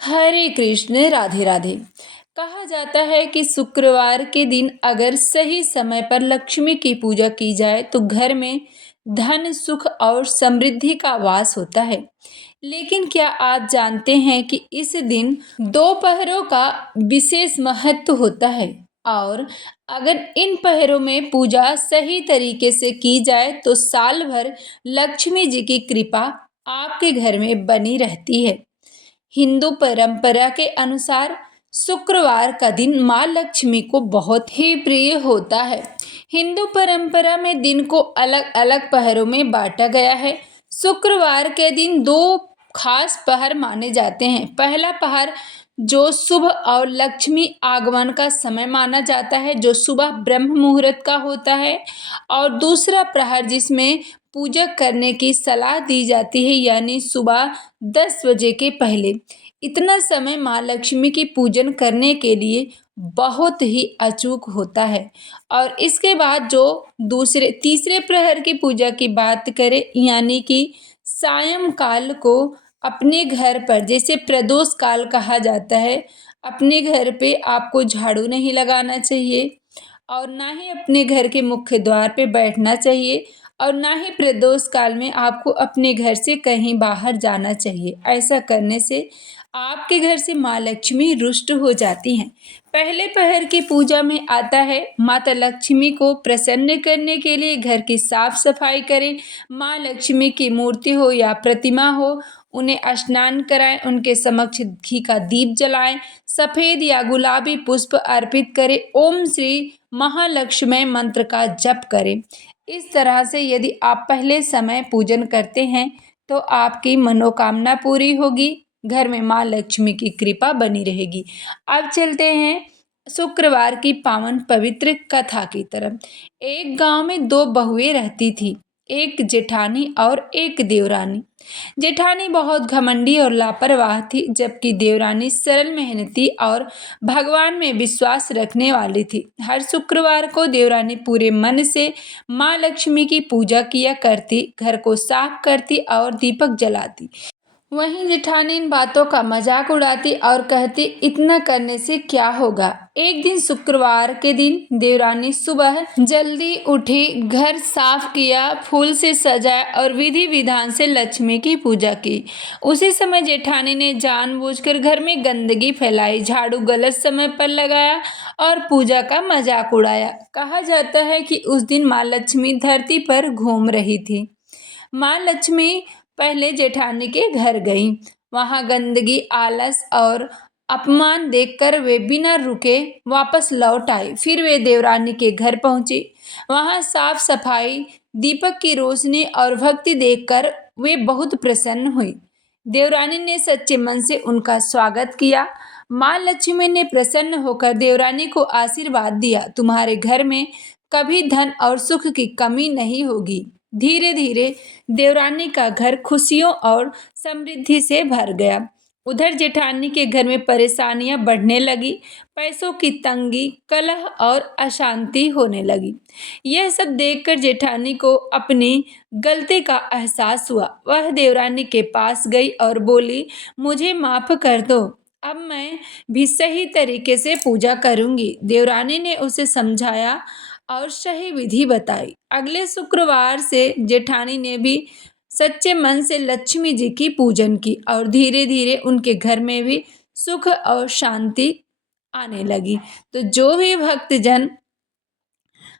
हरे कृष्ण राधे राधे। कहा जाता है कि शुक्रवार के दिन अगर सही समय पर लक्ष्मी की पूजा की जाए तो घर में धन सुख और समृद्धि का वास होता है। लेकिन क्या आप जानते हैं कि इस दिन दो पहरों का विशेष महत्व होता है और अगर इन पहरों में पूजा सही तरीके से की जाए तो साल भर लक्ष्मी जी की कृपा आपके घर में बनी रहती है। हिंदू परंपरा के अनुसार शुक्रवार का दिन माँ लक्ष्मी को बहुत ही प्रिय होता है। हिंदू परंपरा में दिन को अलग अलग पहरों में बांटा गया है। शुक्रवार के दिन दो खास पहर माने जाते हैं। पहला पहर जो शुभ और लक्ष्मी आगमन का समय माना जाता है, जो सुबह ब्रह्म मुहूर्त का होता है, और दूसरा प्रहर जिसमें पूजा करने की सलाह दी जाती है, यानी सुबह 10 बजे के पहले। इतना समय माँ लक्ष्मी की पूजन करने के लिए बहुत ही अचूक होता है। और इसके बाद जो दूसरे तीसरे प्रहर की पूजा की बात करें, यानी कि सायंकाल को अपने घर पर, जैसे प्रदोष काल कहा जाता है, अपने घर पे आपको झाड़ू नहीं लगाना चाहिए और ना ही अपने घर के मुख्य द्वार पे बैठना चाहिए और ना ही प्रदोष काल में आपको अपने घर से कहीं बाहर जाना चाहिए। ऐसा करने से आपके घर से माँ लक्ष्मी रुष्ट हो जाती हैं। पहले पहर की पूजा में आता है माता लक्ष्मी को प्रसन्न करने के लिए घर की साफ सफाई करें। माँ लक्ष्मी की मूर्ति हो या प्रतिमा हो, उन्हें स्नान कराएं, उनके समक्ष घी का दीप जलाएं, सफेद या गुलाबी पुष्प अर्पित करें, ओम श्री महालक्ष्मी मंत्र का जप करें। इस तरह से यदि आप पहले समय पूजन करते हैं तो आपकी मनोकामना पूरी होगी, घर में माँ लक्ष्मी की कृपा बनी रहेगी। अब चलते हैं शुक्रवार की पावन पवित्र कथा की तरफ। एक गांव में दो बहुएं रहती थी, एक जेठानी और एक देवरानी। जेठानी बहुत घमंडी और लापरवाह थी, जबकि देवरानी सरल मेहनती और भगवान में विश्वास रखने वाली थी। हर शुक्रवार को देवरानी पूरे मन से माँ लक्ष्मी की पूजा किया करती, घर को साफ करती और दीपक जलाती। वहीं जेठानी इन बातों का मजाक उड़ाती और कहती, इतना करने से क्या होगा। एक दिन शुक्रवार के दिन देवरानी सुबह जल्दी उठी, घर साफ किया, फूल से सजाया और विधि विधान से लक्ष्मी की पूजा की। उसी समय जेठानी ने जानबूझकर घर में गंदगी फैलाई, झाड़ू गलत समय पर लगाया और पूजा का मजाक उड़ाया। कहा जाता है कि उस दिन माँ लक्ष्मी धरती पर घूम रही थी। माँ लक्ष्मी पहले जेठानी के घर गईं। वहां गंदगी, आलस और अपमान देखकर वे बिना रुके वापस लौट आई। फिर वे देवरानी के घर पहुंची। वहां साफ सफाई, दीपक की रोशनी और भक्ति देखकर वे बहुत प्रसन्न हुई। देवरानी ने सच्चे मन से उनका स्वागत किया। माँ लक्ष्मी ने प्रसन्न होकर देवरानी को आशीर्वाद दिया, तुम्हारे घर में कभी धन और सुख की कमी नहीं होगी। धीरे धीरे देवरानी का घर खुशियों और समृद्धि से भर गया। उधर जेठानी के घर में परेशानियां बढ़ने लगी, पैसों की तंगी, कलह और अशांति होने लगी। यह सब देखकर जेठानी को अपनी गलती का एहसास हुआ। वह देवरानी के पास गई और बोली, मुझे माफ कर दो, अब मैं भी सही तरीके से पूजा करूंगी। देवरानी ने उसे समझाया और सही विधि बताई। अगले शुक्रवार से जेठानी ने भी सच्चे मन से लक्ष्मी जी की पूजन की और धीरे धीरे उनके घर में भी सुख और शांति आने लगी। तो जो भी भक्तजन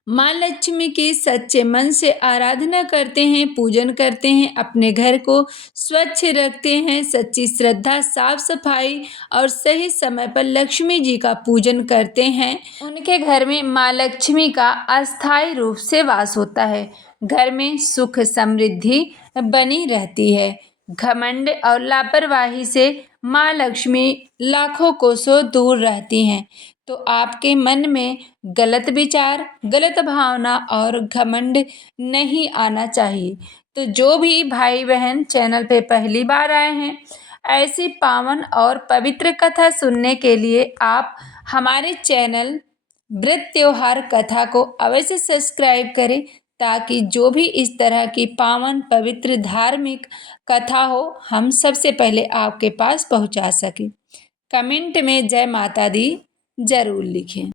माँ लक्ष्मी की सच्चे मन से आराधना करते हैं, पूजन करते हैं, अपने घर को स्वच्छ रखते हैं, सच्ची श्रद्धा, साफ सफाई और सही समय पर लक्ष्मी जी का पूजन करते हैं, उनके घर में माँ लक्ष्मी का अस्थायी रूप से वास होता है। घर में सुख समृद्धि बनी रहती है। घमंड और लापरवाही से माँ लक्ष्मी लाखों कोसों दूर रहती हैं। तो आपके मन में गलत विचार, गलत भावना और घमंड नहीं आना चाहिए। तो जो भी भाई बहन चैनल पे पहली बार आए हैं, ऐसी पावन और पवित्र कथा सुनने के लिए आप हमारे चैनल व्रत त्योहार कथा को अवश्य सब्सक्राइब करें, ताकि जो भी इस तरह की पावन पवित्र धार्मिक कथा हो हम सबसे पहले आपके पास पहुंचा सकें। कमेंट में जय माता दी ज़रूर लिखें।